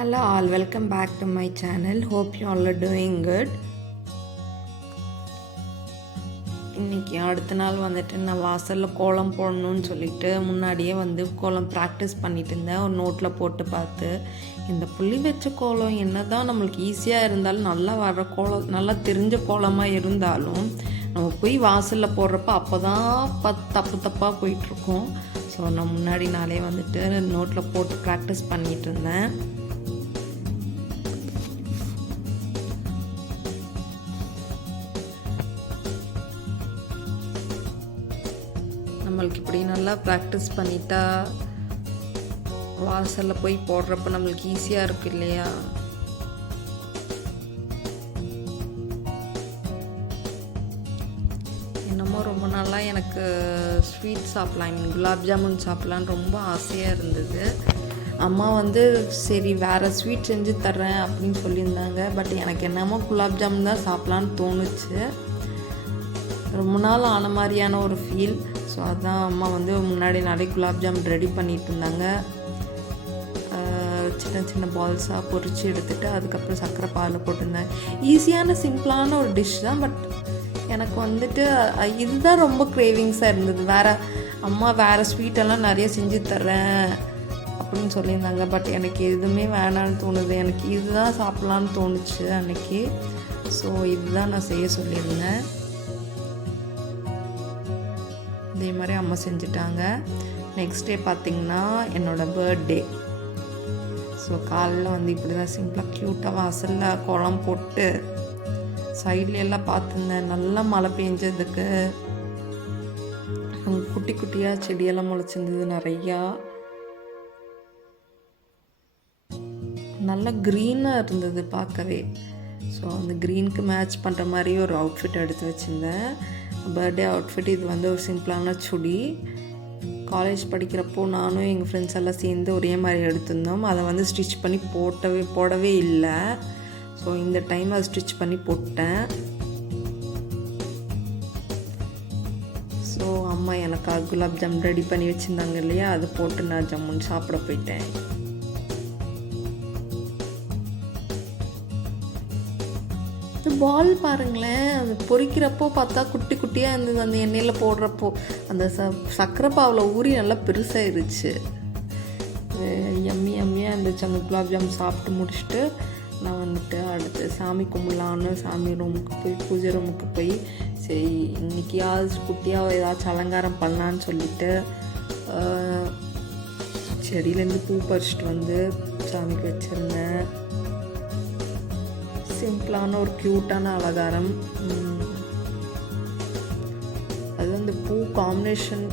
Hello all, welcome back to my channel. Hope you all are doing good. இன்னைக்கு அடுத்த நாள் வந்துட்டு நான் வாசலில் கோலம் போடணும்னு சொல்லிட்டு முன்னாடியே கோலம் ப்ராக்டிஸ் பண்ணிட்டு இருந்தேன். ஒரு நோட்டில் போட்டு பார்த்து இந்த புள்ளி வச்ச கோலம் என்ன தான் நம்மளுக்கு ஈஸியாக இருந்தாலும் நல்லா வர்ற கோலம், நல்லா தெரிஞ்ச கோலமாக இருந்தாலும் நம்ம போய் வாசலில் போடுறப்ப அப்போ தான் தப்பாக போயிட்டுருக்கோம். ஸோ நான் முன்னாடி நாளே நோட்டில் போட்டு ப்ராக்டிஸ் பண்ணிகிட்டு இருந்தேன். நம்மளுக்கு இப்படி நல்லா ப்ராக்டிஸ் பண்ணிட்டா வாசலில் போய் போடுறப்ப நம்மளுக்கு ஈஸியாக இருக்கு இல்லையா? என்னமோ ரொம்ப நாளாக எனக்கு ஸ்வீட் சாப்பிட்லாம், குலாப் ஜாமுன் சாப்பிட்லான்னு ரொம்ப ஆசையாக இருந்தது. அம்மா சரி வேறு ஸ்வீட் செஞ்சு தர்றேன் அப்படின்னு சொல்லியிருந்தாங்க. பட் எனக்கு என்னமோ குலாப் ஜாமுன் தான் சாப்பிட்லான்னு தோணுச்சு. ரொம்ப நாள் ஆன மாதிரியான ஒரு ஃபீல். ஸோ அதுதான் அம்மா முன்னாடி நாளே குலாப் ஜாமுன் ரெடி பண்ணிட்டு இருந்தாங்க. சின்ன சின்ன பால்ஸாக பொரித்து எடுத்துகிட்டு அதுக்கப்புறம் சர்க்கரை பாலில் போட்டிருந்தேன். ஈஸியான சிம்பிளான ஒரு டிஷ் தான். பட் எனக்கு இதுதான் ரொம்ப க்ரேவிங்ஸாக இருந்தது. அம்மா வேறு ஸ்வீட்டெல்லாம் நிறைய செஞ்சு தர்றேன் அப்படின்னு சொல்லியிருந்தாங்க. பட் எனக்கு எதுவுமே வேணான்னு தோணுது. எனக்கு இதுதான் சாப்பிட்லான்னு தோணுச்சு அன்றைக்கி. ஸோ இதுதான் நான் செய்ய சொல்லியிருந்தேன். இதே மாதிரி அம்மா செஞ்சுட்டாங்க. நெக்ஸ்ட் டே பார்த்திங்கன்னா என்னோடய பர்த்டே. ஸோ காலையில் இப்படி தான் சிம்பிளாக க்யூட்டாக வாசலில் கோலம் போட்டு சைட்ல எல்லாம் பார்த்துருந்தேன். நல்லா மழை பெஞ்சதுக்கு குட்டி குட்டியாக செடியெல்லாம் முளைச்சிருந்தது நிறையா. நல்லா க்ரீனாக இருந்தது பார்க்கவே. ஸோ அந்த க்ரீனுக்கு மேட்ச் பண்ணுற மாதிரி ஒரு அவுட்ஃபிட் எடுத்து வச்சுருந்தேன். பர்த்டே அவுட்ஃபிட் இது ஒரு சிம்பிளான சுடி. காலேஜ் படிக்கிறப்போ நானும் எங்கள் ஃப்ரெண்ட்ஸ் எல்லாம் சேர்ந்து ஒரே மாதிரி எடுத்திருந்தோம். அதை ஸ்டிச் பண்ணி போடவே இல்லை. ஸோ இந்த டைம் அதை ஸ்டிச் பண்ணி போட்டேன். ஸோ அம்மா எனக்காக குலாப் ஜாமுன் ரெடி பண்ணி வச்சுருந்தாங்க இல்லையா, அது போட்டு நான் ஜாமுன் சாப்பிட போயிட்டேன். பால் பாருங்களேன், அது பொரிக்கிறப்போ பார்த்தா குட்டி குட்டியாக இருந்தது. அந்த எண்ணெயில் போடுறப்போ அந்த சர்க்கரை பாவில் ஊறி நல்லா பெருசாகிருச்சு. எம்மியாக இருந்துச்சு. அந்த குலாப் ஜாமுன் சாப்பிட்டு முடிச்சுட்டு நான் அடுத்து சாமி கும்பிடலான்னு சாமி ரூமுக்கு போய் பூஜை ரூமுக்கு போய் சரி இன்றைக்கியாவது குட்டியாக ஏதாச்சும் அலங்காரம் பண்ணலான்னு சொல்லிட்டு செடியிலேருந்து பூ பறிச்சிட்டு சாமிக்கு வச்சுருந்தேன். சிம்பிளான ஒரு க்யூட்டான அலங்காரம். அது அந்த பூ காம்பினேஷன்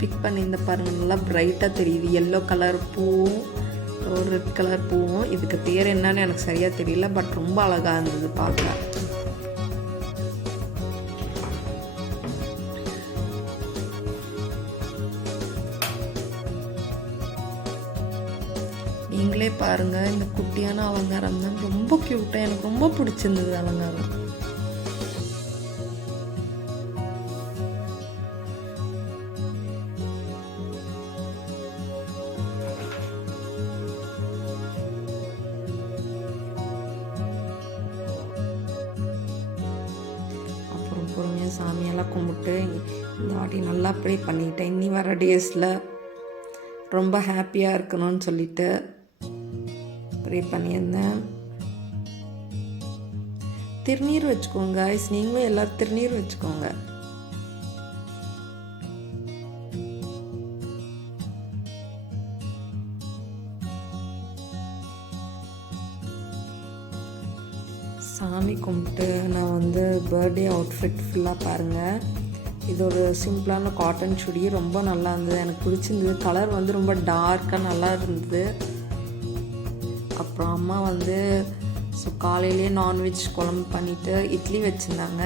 பிக் பண்ணியிருந்த பாருங்கள், நல்லா ப்ரைட்டாக தெரியுது. எல்லோ கலர் பூவும் ஒரு ரெட் கலர் பூவும். இதுக்கு பேர் என்னன்னு எனக்கு சரியாக தெரியல. பட் ரொம்ப அழகாக இருந்தது பார்க்க. நீங்களே பாருங்கள், இந்த குட்டியான அலங்காரம் தான் ரொம்ப க்யூட்டாக, எனக்கு ரொம்ப பிடிச்சிருந்தது அலங்காரம். அப்புறம் பொறுமையாக சாமியெல்லாம் கும்பிட்டு இந்த வாட்டி நல்லா ப்ரே பண்ணிட்டேன். இனி வர டேஸில் ரொம்ப ஹாப்பியாக இருக்கணும்னு சொல்லிட்டு ப்ரே பண்ணியிருந்தேன். திருநீர் வச்சுக்கோங்க guys, நீங்களும் எல்லோரும் திருநீர் வச்சுக்கோங்க. சாமி கும்பிட்டு நான் பர்த்டே அவுட்ஃபிட் ஃபுல்லாக பாருங்கள். இது ஒரு சிம்பிளான காட்டன் சுடி, ரொம்ப நல்லா இருந்தது, எனக்கு பிடிச்சிருந்தது. கலர் ரொம்ப டார்க்காக நல்லா இருந்தது. அப்புறம் அம்மா ஸோ காலையிலே நான்வெஜ் குழம்பு பண்ணிவிட்டு இட்லி வச்சுருந்தாங்க.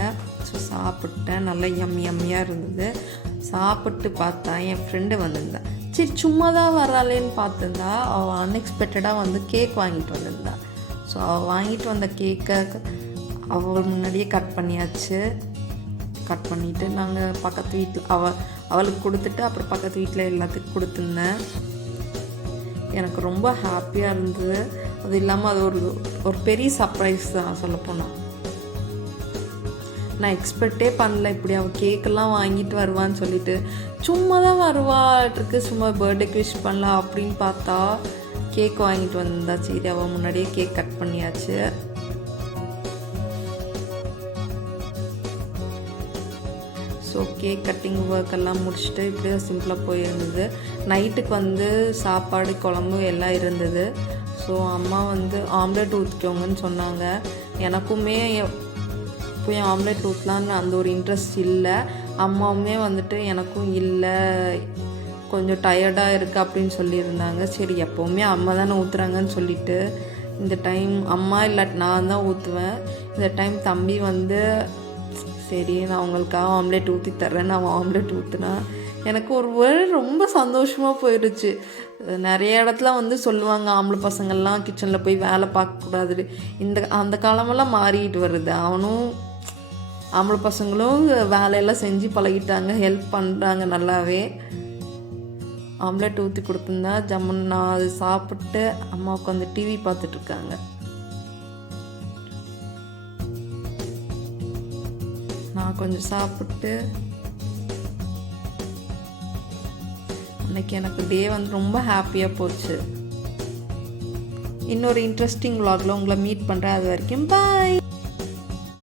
ஸோ சாப்பிட்டேன். நல்லா யம்மியாக இருந்தது. சாப்பிட்டு பார்த்தா என் ஃப்ரெண்டு வந்திருந்தா. சரி சும்மா தான் வராளேன்னு பார்த்துருந்தா. அவள் அன்எக்ஸ்பெக்டடாக கேக் வாங்கிட்டு வந்திருந்தா. ஸோ அவள் வாங்கிட்டு வந்த கேக்கை அவள் முன்னாடியே கட் பண்ணியாச்சு. கட் பண்ணிவிட்டு நாங்கள் பக்கத்து வீட்டில் அவளுக்கு கொடுத்துட்டு அப்புறம் பக்கத்து வீட்டில் எல்லாத்துக்கும் கொடுத்துருந்தேன். எனக்கு ரொம்ப ஹாப்பியாக இருந்தது. அது இல்லாமல் அது ஒரு பெரிய சர்ப்ரைஸ் தான் சொல்லப்போனால். நான் எக்ஸ்பெக்டே பண்ணல இப்படி அவள் கேக்கெல்லாம் வாங்கிட்டு வருவான்னு சொல்லிட்டு. சும்மா தான் வருவாட்டுருக்கு, சும்மா பர்த்டேக்கு விஷ் பண்ணலாம் அப்படின்னு பார்த்தா கேக் வாங்கிட்டு வந்தா. சரி, அவள் முன்னாடியே கேக் கட் பண்ணியாச்சு. ஸோ கேக் கட்டிங் ஒர்க் எல்லாம் முடிச்சுட்டு இப்படியே சிம்பிளாக போயிருந்தது. நைட்டுக்கு வந்து சாப்பாடு குழம்பு எல்லாம் இருந்தது. ஸோ அம்மா வந்து ஆம்லெட் ஊற்றிக்கோங்கன்னு சொன்னாங்க. எனக்குமே போய் ஆம்லெட் ஊற்றலான்னு அந்த ஒரு இன்ட்ரெஸ்ட் இல்லை. அம்மாவுமே வந்துட்டு எனக்கும் இல்லை, கொஞ்சம் டயர்டாக இருக்குது அப்படின்னு சொல்லியிருந்தாங்க. சரி, எப்போவுமே அம்மா தானே ஊற்றுறாங்கன்னு சொல்லிவிட்டு இந்த டைம் அம்மா இல்லாட்டி நான் தான் ஊற்றுவேன். இந்த டைம் தம்பி வந்து சரி நான் அவங்களுக்காக ஆம்லெட் ஊற்றி தர்றேன்னு அவன் ஆம்லெட் ஊற்றுனா எனக்கு ஒரு வேளை ரொம்ப சந்தோஷமாக போயிடுச்சு. நிறைய இடத்துல வந்து சொல்லுவாங்க ஆம்பளை பசங்கள்லாம் கிச்சனில் போய் வேலை பார்க்கக்கூடாது. அந்த காலமெல்லாம் மாறிட்டு வருது. அவனும் ஆம்பளை பசங்களும் வேலையெல்லாம் செஞ்சு பழகிட்டாங்க, ஹெல்ப் பண்ணுறாங்க நல்லாவே. ஆம்லெட் ஊற்றி கொடுத்துருந்தா ஜம்முன்னு நான் அது சாப்பிட்டு அம்மா உட்காந்து டிவி பார்த்துட்ருக்காங்க. நான் கொஞ்சம் சாப்பிட்டு அன்றைக்கி எனக்கு டே வந்து ரொம்ப ஹாப்பியாக போச்சு. இன்னொரு இன்ட்ரெஸ்டிங் vlogல உங்களை மீட் பண்ணுறேன். அது வரைக்கும் பாய்.